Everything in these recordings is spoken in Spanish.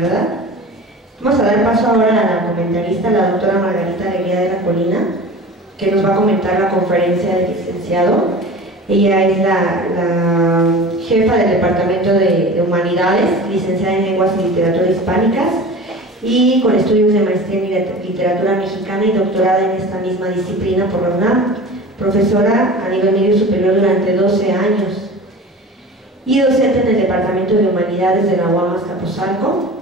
¿verdad? Vamos a dar paso ahora a la comentarista, la doctora Margarita Alegría de la Colina, que nos va a comentar la conferencia del licenciado. Ella es la jefa del Departamento de Humanidades, licenciada en Lenguas y Literatura Hispánicas, y con estudios de maestría en Literatura Mexicana y doctorada en esta misma disciplina por la UNAM, profesora a nivel medio superior durante 12 años y docente en el Departamento de Humanidades de la UAM Azcapotzalco.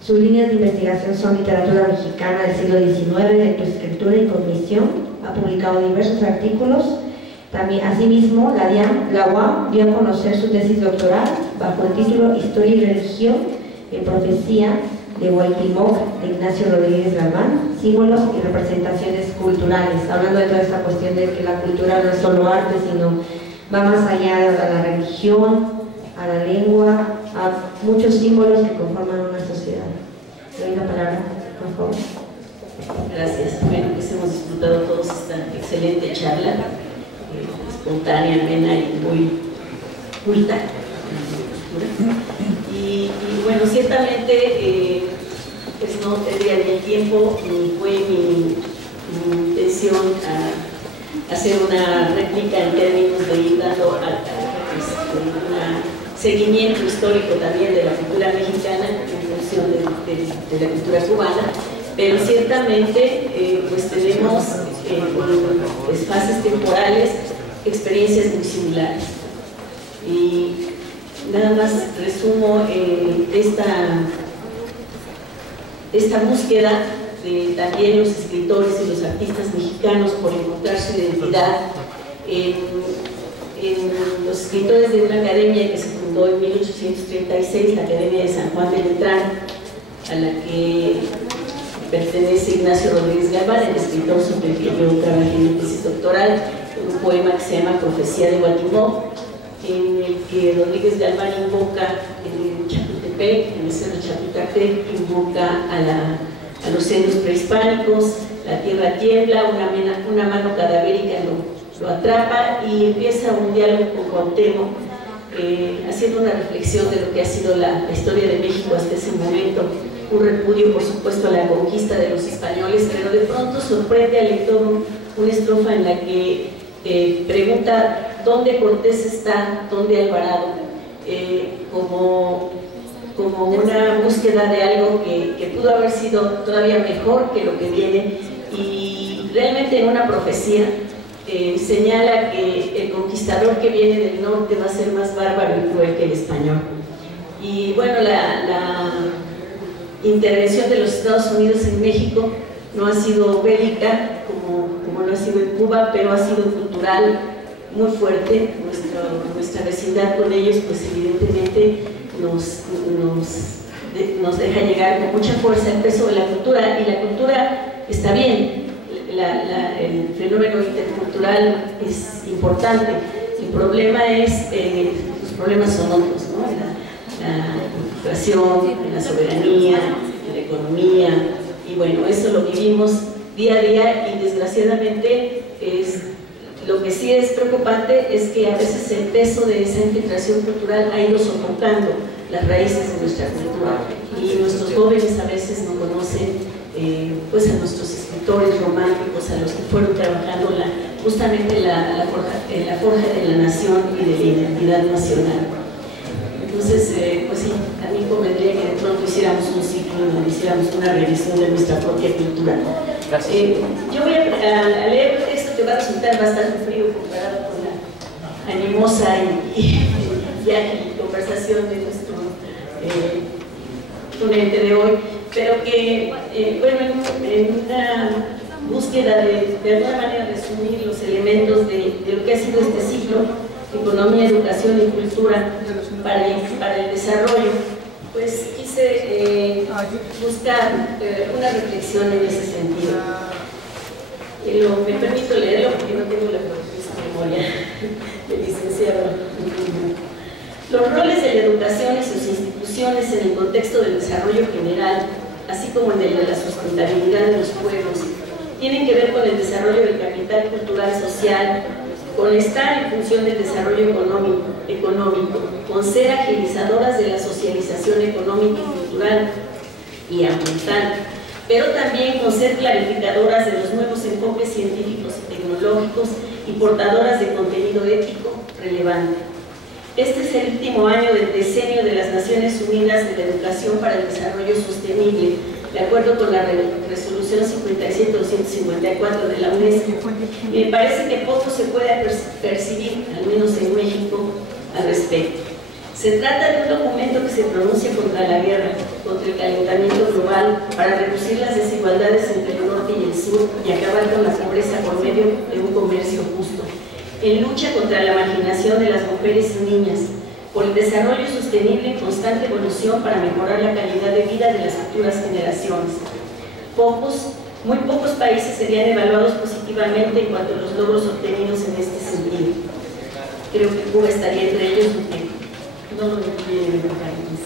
Sus líneas de investigación son literatura mexicana del siglo XIX, lectoescritura y cognición. Ha publicado diversos artículos. También, asimismo, la UAM dio a conocer su tesis doctoral bajo el título Historia y Religión en Profecía de Huaytimoc de Ignacio Rodríguez Galván, símbolos y representaciones culturales, hablando de toda esta cuestión de que la cultura no es solo arte, sino va más allá de la religión, a la lengua, a muchos símbolos que conforman una sociedad. Le doy la palabra, por favor. Gracias. Bueno, pues hemos disfrutado todos esta excelente charla, espontánea, amena y muy culta. Y bueno, ciertamente pues no tendría ni el tiempo ni fue mi intención a hacer una réplica en términos de ir dando un seguimiento histórico también de la cultura mexicana en función de la cultura cubana, pero ciertamente pues tenemos con espacios temporales experiencias muy similares. Y nada más resumo esta búsqueda de también los escritores y los artistas mexicanos por encontrar su identidad en los escritores de una academia que se fundó en 1836, la Academia de San Juan de Letrán, a la que pertenece Ignacio Rodríguez Galván, el escritor sobre el que yo trabajé en mi tesis doctoral, un poema que se llama Profecía de Huaytimoc, en el que Rodríguez Galván invoca en Chapultepec, en el cerro Chapultepec, invoca a los centros prehispánicos, la tierra tiembla, una mano cadavérica lo atrapa y empieza un diálogo con Cuauhtémoc, haciendo una reflexión de lo que ha sido la historia de México hasta ese momento, un repudio por supuesto a la conquista de los españoles, pero de pronto sorprende al lector una estrofa en la que pregunta dónde Cortés está, dónde Alvarado, como una búsqueda de algo que pudo haber sido todavía mejor que lo que viene, y realmente en una profecía señala que el conquistador que viene del norte va a ser más bárbaro y cruel que el español. Y bueno, la intervención de los Estados Unidos en México no ha sido bélica como no ha sido en Cuba, pero ha sido cultural muy fuerte. Nuestra vecindad con ellos pues evidentemente nos deja llegar con mucha fuerza el peso de la cultura, y la cultura está bien, el fenómeno intercultural es importante. El problema es, los problemas son otros, ¿no? La inflación, la soberanía, la economía, y bueno, eso lo vivimos día a día, y desgraciadamente lo que sí es preocupante es que a veces el peso de esa infiltración cultural ha ido sofocando las raíces de nuestra cultura, y nuestros jóvenes a veces no conocen pues a nuestros escritores románticos, a los que fueron trabajando justamente la forja de la nación y de la identidad nacional. Entonces, pues sí, a mí convendría que de pronto hiciéramos un ciclo donde hiciéramos una revisión de nuestra propia cultura. Yo voy a leer un texto que va a resultar bastante frío comparado con la animosa y ágil conversación de nuestro ponente de hoy, pero que, bueno, en una búsqueda de alguna manera resumir los elementos de lo que ha sido este ciclo, Economía, Educación y Cultura para el desarrollo, pues quise buscar una reflexión en ese sentido. Me permito leerlo porque no tengo la memoria del licenciado. Los roles de la educación y sus instituciones en el contexto del desarrollo general, así como en el de la sustentabilidad de los pueblos, tienen que ver con el desarrollo del capital cultural social, con estar en función del desarrollo económico, con ser agilizadoras de la socialización económica y cultural y ambiental, pero también con ser clarificadoras de los nuevos enfoques científicos y tecnológicos y portadoras de contenido ético relevante. Este es el último año del decenio de las Naciones Unidas de la Educación para el Desarrollo Sostenible, de acuerdo con la resolución 57-254 de la UNESCO. Me parece que poco se puede percibir, al menos en México, al respecto. Se trata de un documento que se pronuncia contra la guerra, contra el calentamiento global, para reducir las desigualdades entre el norte y el sur y acabar con la pobreza por medio de un comercio justo, en lucha contra la marginación de las mujeres y niñas, por el desarrollo sostenible y constante evolución para mejorar la calidad de vida de las futuras generaciones. Muy pocos países serían evaluados positivamente en cuanto a los logros obtenidos en este sentido. Creo que Cuba estaría entre ellos, porque no lo incluyen en el país.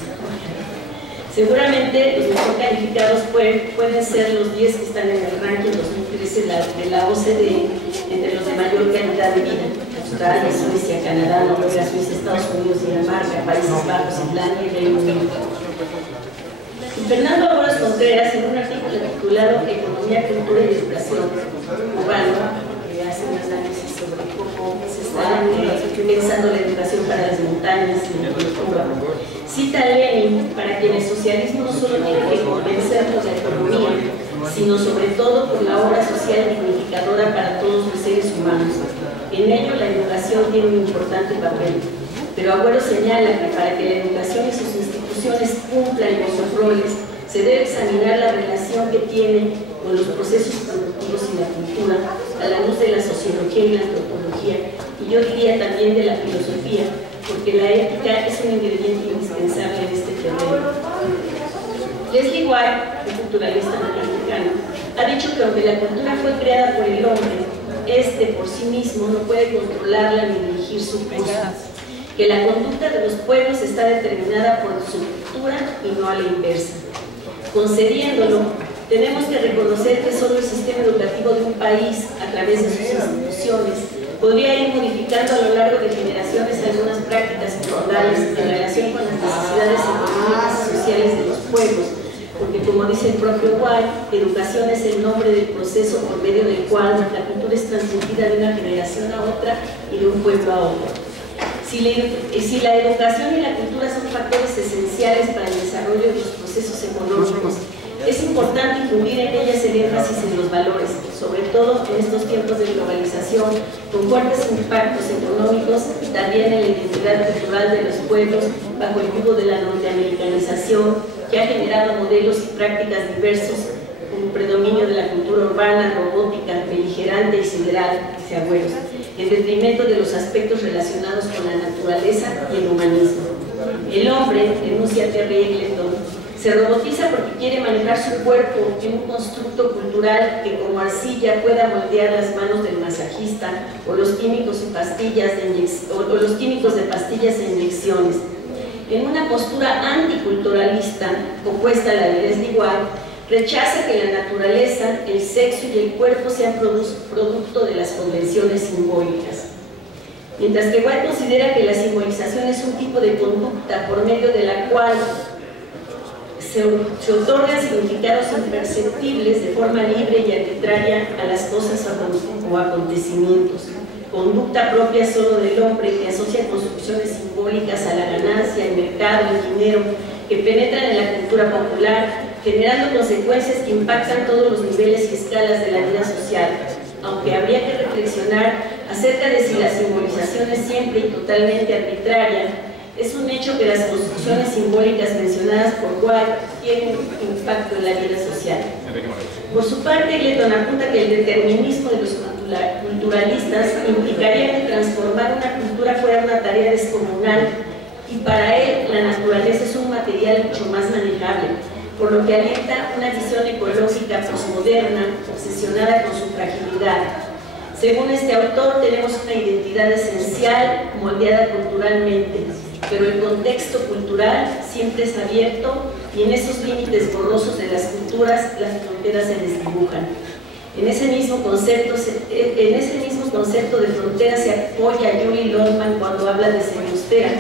Seguramente los mejor calificados pueden ser los 10 que están en el ranking 2013 de la OCDE entre los de mayor calidad de vida: Australia, Suecia, Canadá, Noruega, Suiza, Estados Unidos, Dinamarca, Países Bajos, Islandia y Reino Unido. Fernando Ábalos Contreras, en un artículo titulado Economía, Cultura y Educación cubano, que hace un análisis sobre cómo se está pensando la educación para las montañas en Cuba, cita a Lenin, para quien el socialismo no solo tiene que convencernos de la economía, sino sobre todo por la obra social dignificadora para todos los seres humanos. En ello la educación tiene un importante papel, pero Agüero señala que para que la educación y sus instituciones cumplan con sus roles, se debe examinar la relación que tiene con los procesos productivos y la cultura a la luz de la sociología y la antropología, y yo diría también de la filosofía, porque la ética es un ingrediente indispensable en este terreno. Leslie White, un culturalista norteamericano, ha dicho que aunque la cultura fue creada por el hombre, este por sí mismo no puede controlarla ni dirigir su curso, que la conducta de los pueblos está determinada por su cultura y no a la inversa. Concediéndolo, tenemos que reconocer que solo el sistema educativo de un país, a través de sus instituciones, podría ir modificando a lo largo de generaciones algunas prácticas culturales en relación con las necesidades económicas y sociales de los pueblos, porque, como dice el propio White, educación es el nombre del proceso por medio del cual la cultura es transmitida de una generación a otra y de un pueblo a otro. Si la educación y la cultura son factores esenciales para el desarrollo de los procesos económicos, es importante incluir en ellas el énfasis en los valores, sobre todo en estos tiempos de globalización, con fuertes impactos económicos y también en la identidad cultural de los pueblos bajo el yugo de la norteamericanización, que ha generado modelos y prácticas diversos, con un predominio de la cultura urbana, robótica, beligerante y sideral, dice Agüeros, en detrimento de los aspectos relacionados con la naturaleza y el humanismo. El hombre, denuncia Terry Eggleton, se robotiza porque quiere manejar su cuerpo en un constructo cultural que, como arcilla, pueda moldear las manos del masajista o los químicos de pastillas e inyecciones. En una postura anticulturalista, opuesta a la de Leslie White, rechaza que la naturaleza, el sexo y el cuerpo sean producto de las convenciones simbólicas. Mientras que White considera que la simbolización es un tipo de conducta por medio de la cual se otorgan significados imperceptibles de forma libre y arbitraria a las cosas o acontecimientos. Conducta propia solo del hombre, que asocia construcciones simbólicas a la ganancia, el mercado, el dinero, que penetran en la cultura popular, generando consecuencias que impactan todos los niveles y escalas de la vida social. Aunque habría que reflexionar acerca de si la simbolización es siempre y totalmente arbitraria, es un hecho que las construcciones simbólicas mencionadas por White tienen un impacto en la vida social. Por su parte, Eggleton apunta que el determinismo de los culturalistas implicaría que transformar una cultura fuera una tarea descomunal, y para él la naturaleza es un material mucho más manejable, por lo que alienta una visión ecológica posmoderna obsesionada con su fragilidad. Según este autor, tenemos una identidad esencial moldeada culturalmente, pero el contexto cultural siempre es abierto y en esos límites borrosos de las culturas las fronteras se desdibujan. En ese mismo mismo concepto de frontera se apoya Yuri Lotman cuando habla de semiosfera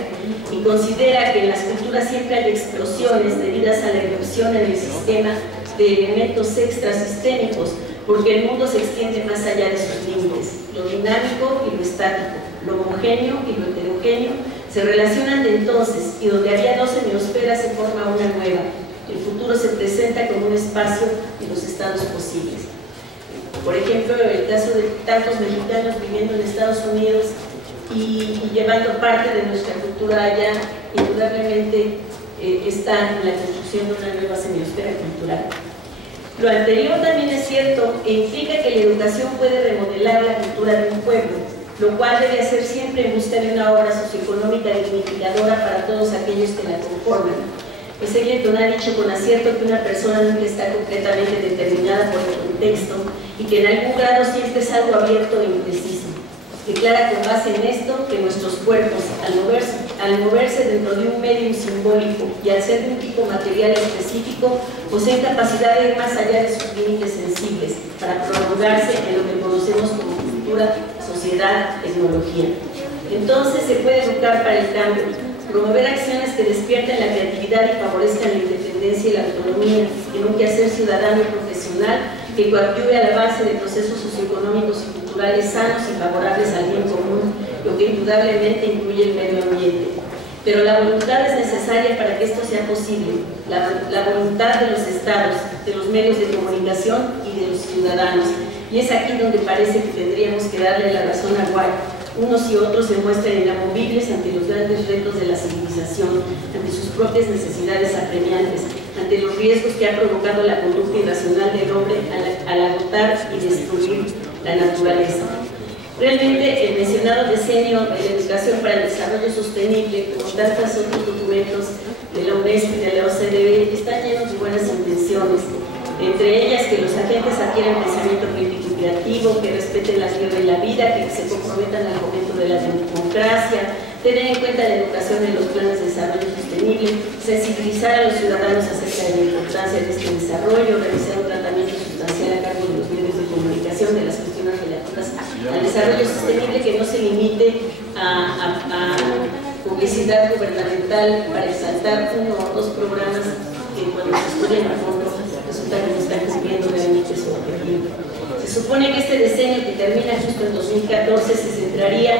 y considera que en las culturas siempre hay explosiones debidas a la erupción en el sistema de elementos extrasistémicos, porque el mundo se extiende más allá de sus límites. Lo dinámico y lo estático, lo homogéneo y lo heterogéneo se relacionan de entonces, y donde había dos semiosferas se forma una nueva. El futuro se presenta como un espacio de los estados posibles. Por ejemplo, el caso de tantos mexicanos viviendo en Estados Unidos y llevando parte de nuestra cultura allá, indudablemente está en la construcción de una nueva semiosfera cultural. Lo anterior también es cierto e implica que la educación puede remodelar la cultura de un pueblo, lo cual debe hacer siempre en busca de una obra socioeconómica dignificadora para todos aquellos que la conforman. Pues Eggleton ha dicho con acierto que una persona nunca está completamente determinada por el contexto y que en algún grado siempre es algo abierto e impreciso. Declara con base en esto que nuestros cuerpos, al moverse dentro de un medio simbólico y al ser de un tipo material específico, poseen capacidad de ir más allá de sus límites sensibles para prolongarse en lo que conocemos como cultura, sociedad, tecnología. Entonces se puede educar para el cambio, promover acciones que despierten la creatividad y favorezcan la independencia y la autonomía en un quehacer ciudadano y profesional que coadyuve al avance de procesos socioeconómicos y culturales sanos y favorables al bien común, lo que indudablemente incluye el medio ambiente. Pero la voluntad es necesaria para que esto sea posible, la voluntad de los estados, de los medios de comunicación y de los ciudadanos. Y es aquí donde parece que tendríamos que darle la razón a White. Unos y otros se muestran inamovibles ante los grandes retos de la civilización, ante sus propias necesidades apremiantes, ante los riesgos que ha provocado la conducta irracional del hombre al agotar y destruir la naturaleza. Realmente el mencionado decenio de la educación para el desarrollo sostenible, como tantos otros documentos de la UNESCO y de la OCDE, están llenos de buenas intenciones, entre ellas que los agentes adquieran pensamiento crítico y creativo, que respeten la tierra y la vida, que se comprometan al fomento de la democracia, tener en cuenta la educación en los planes de desarrollo sostenible, sensibilizar a los ciudadanos acerca de la importancia de este desarrollo, realizar un tratamiento sustancial a cargo de los medios de comunicación de las cuestiones relativas al desarrollo sostenible, que no se limite a publicidad gubernamental para exaltar uno o dos programas que cuando se estudian a fondo resulta que no están cumpliendo realmente su objetivo. Se supone que este diseño, que termina justo en 2014, se centraría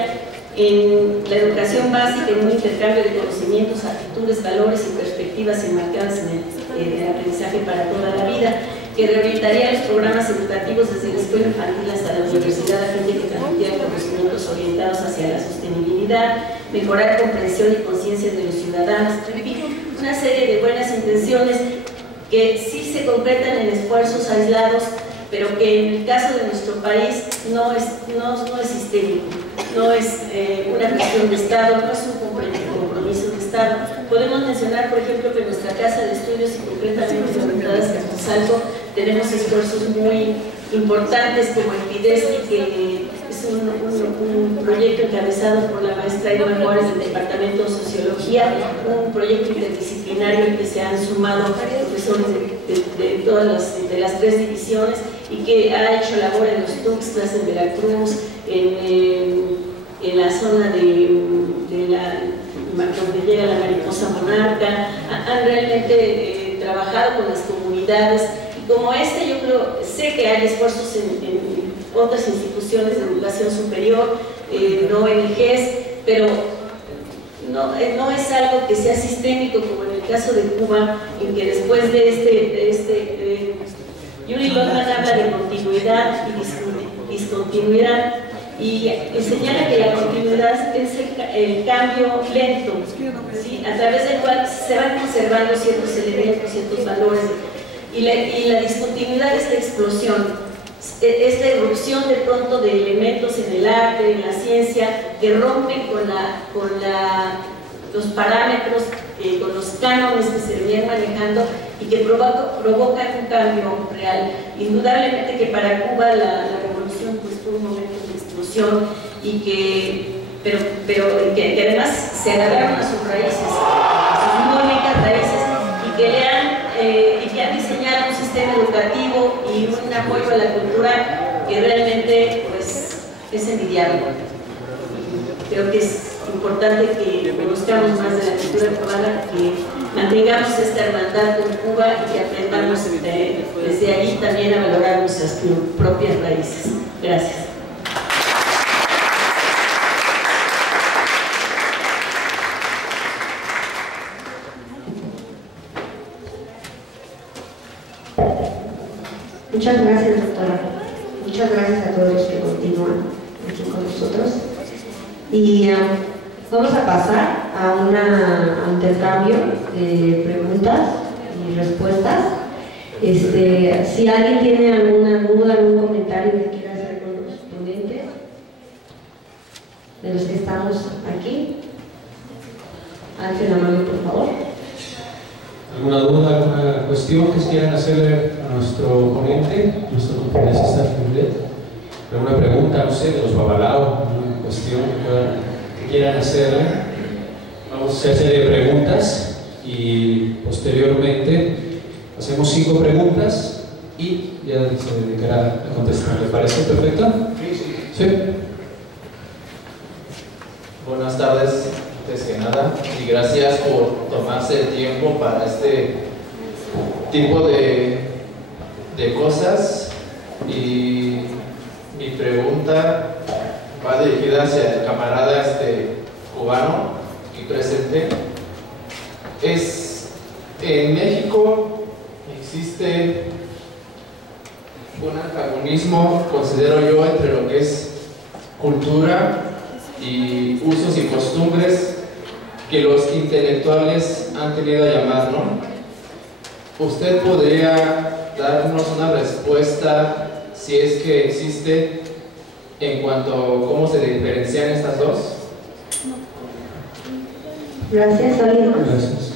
en la educación básica, en un intercambio de conocimientos, actitudes, valores y perspectivas enmarcadas en el aprendizaje para toda la vida, que reorientaría los programas educativos desde la escuela infantil hasta la universidad a fin de que transmitieran conocimientos orientados hacia la sostenibilidad, mejorar comprensión y conciencia de los ciudadanos, una serie de buenas intenciones que sí se concretan en esfuerzos aislados, pero que en el caso de nuestro país no es sistémico, no es una cuestión de Estado, no es un compromiso de Estado. Podemos mencionar, por ejemplo, que en nuestra casa de estudios y concretamente orientadas a Azcapotzalco tenemos esfuerzos muy importantes como el PIDESTI, que es un proyecto encabezado por la maestra Irma Juárez del Departamento de Sociología, un proyecto interdisciplinario en que se han sumado profesores de todas las tres divisiones y que ha hecho labor en los Tuxtlas, en Veracruz, en la zona donde llega la mariposa monarca. Han realmente trabajado con las comunidades, y como yo creo, sé que hay esfuerzos en otras instituciones de educación superior, no ONGs, pero no es algo que sea sistémico como en el caso de Cuba, en que después de Yuri Lotman habla de continuidad y discontinuidad, y señala que la continuidad es el cambio lento, ¿sí?, a través del cual se van conservando ciertos elementos, ciertos valores, y la discontinuidad es la explosión. Es la erupción de pronto de elementos en el arte, en la ciencia, que rompen con los parámetros, con los cánones que se venían manejando y que provocan un cambio real. Indudablemente que para Cuba la revolución pues, fue un momento de explosión, pero que además se agarraron a sus raíces, a sus muy ricas raíces, y que han diseñado un sistema educativo y un apoyo a la cultura que realmente pues, es envidiable. Creo que es importante que conozcamos más de la cultura cubana, que mantengamos esta hermandad con Cuba y que aprendamos desde ahí también a valorar nuestras propias raíces. Gracias. Muchas gracias, doctora. Muchas gracias a todos los que continúan aquí con nosotros. Y vamos a pasar a un intercambio de preguntas y respuestas. Si alguien tiene alguna duda, algún comentario que quiera hacer con los ponentes, de los que estamos aquí, alce la mano, por favor. ¿Alguna duda, alguna cuestión que quieran hacerle a nuestro ponente, nuestro conferencista Juliet? ¿Alguna pregunta, no sé, de los Babalao, alguna cuestión que quieran hacerle? Vamos a hacer serie de preguntas y posteriormente hacemos 5 preguntas y ya se dedicará a contestar. ¿Le parece perfecto? Sí. Buenas tardes, antes que nada, y gracias por tomarse el tiempo para este tipo de cosas. Y mi pregunta va dirigida hacia el camarada cubano aquí presente. En México existe un antagonismo, considero yo, entre lo que es cultura y usos y costumbres que los intelectuales han querido llamar, ¿no? ¿Usted podría darnos una respuesta, si es que existe, en cuanto a cómo se diferencian estas dos? Gracias, ¿alguien más? Gracias.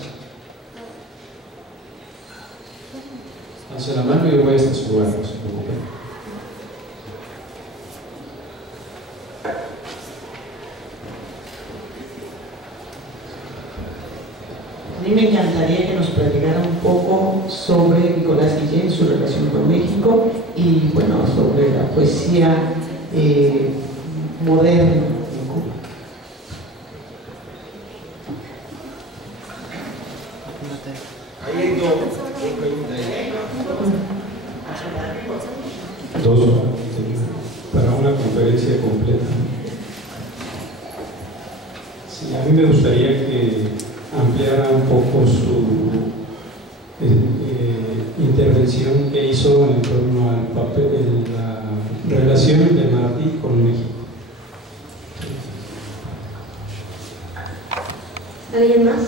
Hace la mano y yo voy hasta su lugar, no se preocupe. A mí me encantaría que nos platicara un poco sobre Nicolás Guillén, su relación con México y, bueno, sobre la poesía moderna en Cuba. Ahí hay dos preguntas. Dos para una conferencia completa. Sí, a mí me gustaría que ampliara un poco su intervención que hizo en torno al papel, la relación de Martí con México. ¿Alguien más?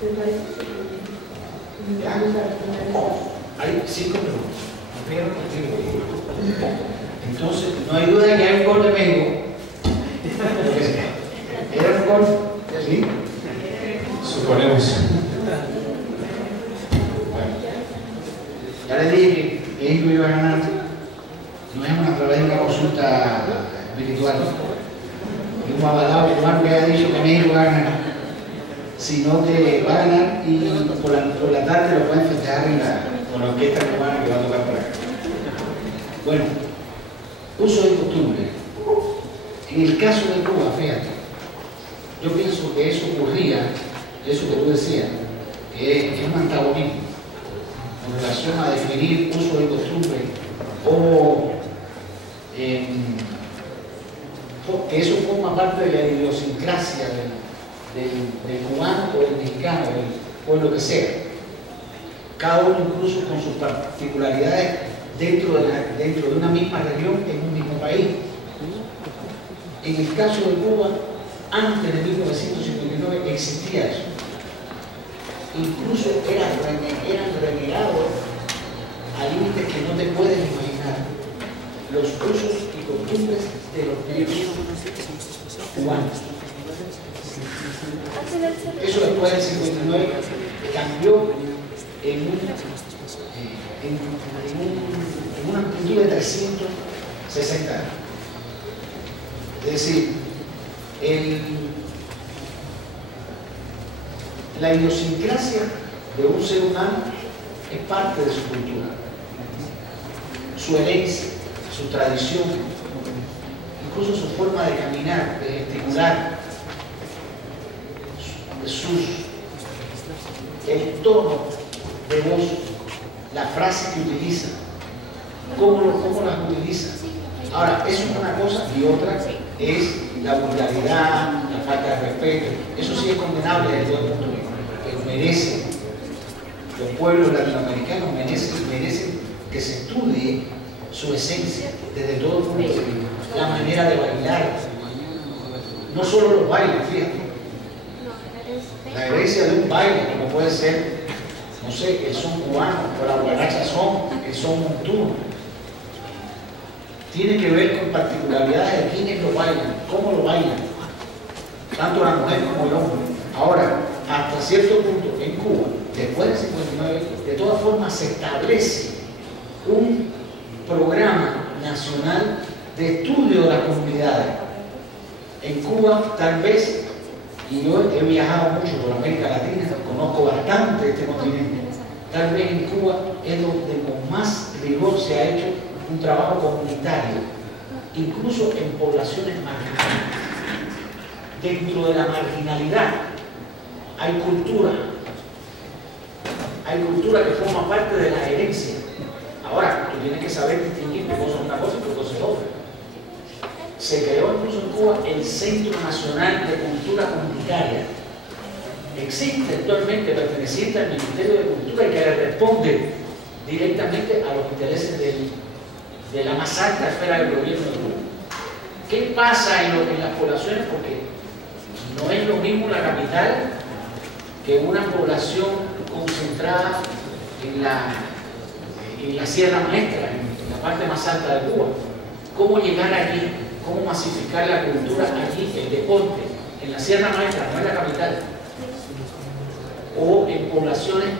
¿Me parece? Vamos a responder. Hay 5 preguntas. Primero contigo. Entonces, no hay duda que hay un gol de México. ¿Era un gol? ¿Sí? Suponemos. Bueno, ya les dije que México iba a ganar. No es a través de una consulta espiritual. Y un avalado cubano que haya dicho que México va a ganar, sino que va a ganar y por la tarde lo pueden festejar con la orquesta cubana que va a tocar por acá. Bueno, uso y costumbre. En el caso de Cuba, fíjate, yo pienso que eso ocurría, eso que tú decías, que es un antagonismo en relación a definir uso y costumbre o que eso forma parte de la idiosincrasia del cubano o del mexicano o lo que sea. Cada uno incluso con sus particularidades dentro de una misma región, en un mismo país. En el caso de Cuba, antes de 1959 existía eso. Incluso eran renegados a límites que no te puedes imaginar los usos y costumbres de los griegos cubanos. Eso después del 59 cambió en una amplitud de 360 años. Es decir, la idiosincrasia de un ser humano es parte de su cultura. su herencia, su tradición, incluso su forma de caminar, de gesticular, el tono de voz, la frase que utiliza, cómo las utiliza. Ahora, eso es una cosa, y otra es la vulgaridad, la falta de respeto. Eso sí es condenable desde todo el mundo, que merece. Los pueblos latinoamericanos merecen que se estudie su esencia desde todo el punto de vista, la manera de bailar, no solo los bailes, fíjate, la herencia de un baile, como puede ser, no sé, el son cubano, o la guaracha son, el son montuno, tiene que ver con particularidades de quiénes lo bailan, cómo lo bailan, tanto la mujer como el hombre. Ahora, hasta cierto punto, en Cuba, después del 59, de todas formas se establece un programa nacional de estudio de las comunidades. En Cuba, tal vez, y yo he viajado mucho por América Latina, conozco bastante este continente, tal vez en Cuba es donde con más rigor se ha hecho un trabajo comunitario, incluso en poblaciones marginales. Dentro de la marginalidad hay cultura que forma parte de la herencia. Ahora, tú tienes que saber distinguir qué cosa es una cosa y qué cosa es otra. Se creó incluso en Cuba el Centro Nacional de Cultura Comunitaria. Existe actualmente, perteneciente al Ministerio de Cultura y que le responde directamente a los intereses de la más alta esfera del gobierno de Cuba. ¿Qué pasa en las poblaciones? Porque no es lo mismo la capital que una población concentrada en la Sierra Maestra, en la parte más alta de Cuba. ¿Cómo llegar allí? ¿Cómo masificar la cultura allí, el deporte? En la Sierra Maestra, no en la capital. O en poblaciones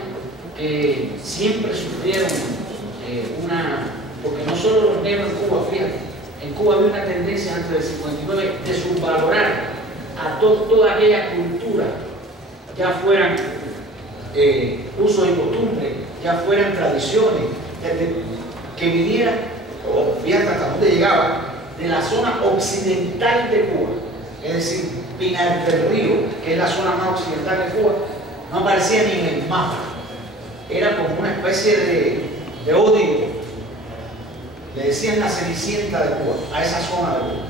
que siempre sufrieron porque no solo los negros en Cuba, fíjate, en Cuba había una tendencia antes del 59 de subvalorar a toda aquella cultura, ya fueran usos y costumbres, ya fueran tradiciones, que viniera, o fíjate hasta dónde llegaba, de la zona occidental de Cuba, es decir, Pinar del Río, que es la zona más occidental de Cuba, no aparecía ni en el mapa, era como una especie de odio. Le decían la Cenicienta de Cuba, a esa zona de Cuba.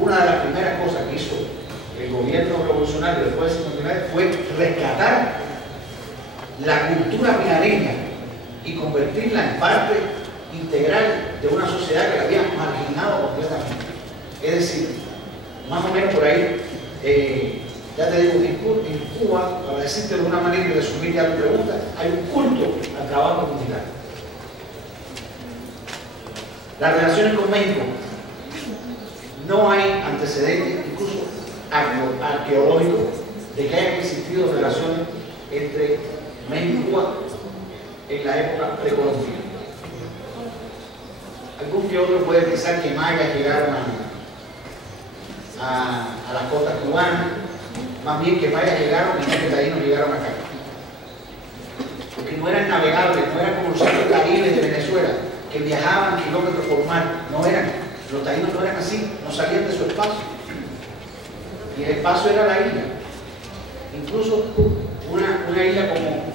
Una de las primeras cosas que hizo el gobierno revolucionario después del 59 fue rescatar la cultura pinareña y convertirla en parte integral de una sociedad que la había marginado completamente. Es decir, más o menos por ahí, ya te digo, en Cuba, para decirte de una manera y resumir ya tu pregunta, hay un culto al trabajo comunitario. Las relaciones con México, no hay antecedentes, incluso arqueológicos, de que hayan existido relaciones entre México y Cuba en la época precolombina. Algún que otro puede pensar que mayas llegaron a las costas cubanas, más bien que mayas llegaron y que taínos llegaron acá. Porque no eran navegables, no eran como los caribes de Venezuela, que viajaban kilómetros por mar, los taínos no eran así, no salían de su espacio. Y el espacio era la isla. Incluso una isla como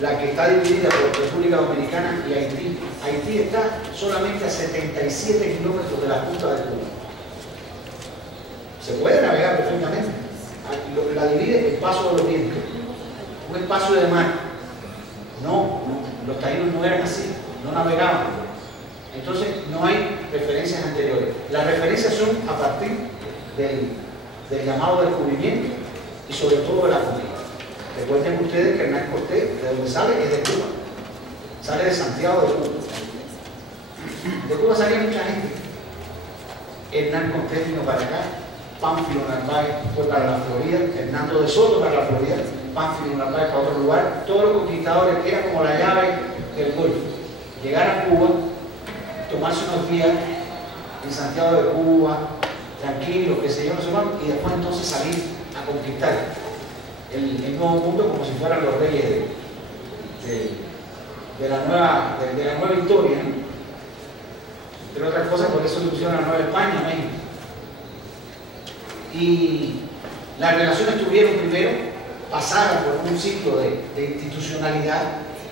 la que está dividida por República Dominicana y Haití. Haití está solamente a 77 kilómetros de la costa de Cuba. Se puede navegar perfectamente. La divide el paso de los vientos, un espacio de mar. No, los taínos no eran así, no navegaban. Entonces no hay referencias anteriores. Las referencias son a partir del llamado descubrimiento y sobre todo de la conquista. Recuerden ustedes que Hernán Cortés, de donde sale, es de Cuba. Sale de Santiago de Cuba. De Cuba salía mucha gente. Hernán Cortés vino para acá, Pánfilo Narváez fue para la Florida, Hernando de Soto para la Florida, Pánfilo Narváez para otro lugar. Todos los conquistadores, que era como la llave del Golfo. Llegar a Cuba, tomarse unos días en Santiago de Cuba, tranquilo, que se yo, no sé cuánto, y después entonces salir a conquistar el nuevo mundo como si fueran los reyes de la nueva historia, ¿no? Entre otras cosas, por eso se pusieron la Nueva España, México. Y las relaciones tuvieron primero, pasaron por un ciclo de institucionalidad,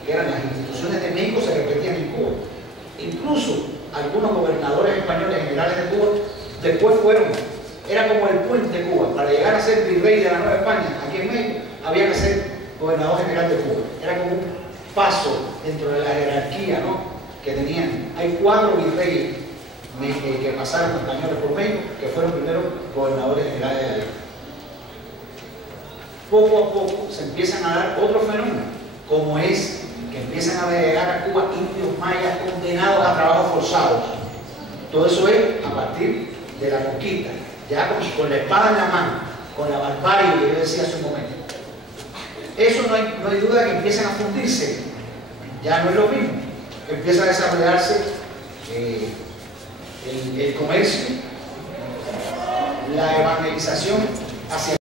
que eran las instituciones de México, se repetían en Cuba. Incluso algunos gobernadores españoles generales de Cuba después fueron, era como el puente de Cuba. Para llegar a ser virrey de la Nueva España, aquí en México, había que ser gobernador general de Cuba. Era como un paso dentro de la jerarquía, ¿no?, que tenían. Hay 4 virreyes que pasaron españoles por México, que fueron primero gobernadores generales de la isla. Poco a poco se empiezan a dar otros fenómenos, como es que empiezan a llegar a Cuba indios mayas condenados a trabajos forzados. Todo eso es a partir de la conquista, ya con la espada en la mano, con la barbarie que yo decía hace un momento. Eso no hay duda que empiezan a fundirse, ya no es lo mismo. Empieza a desarrollarse el comercio, la evangelización hacia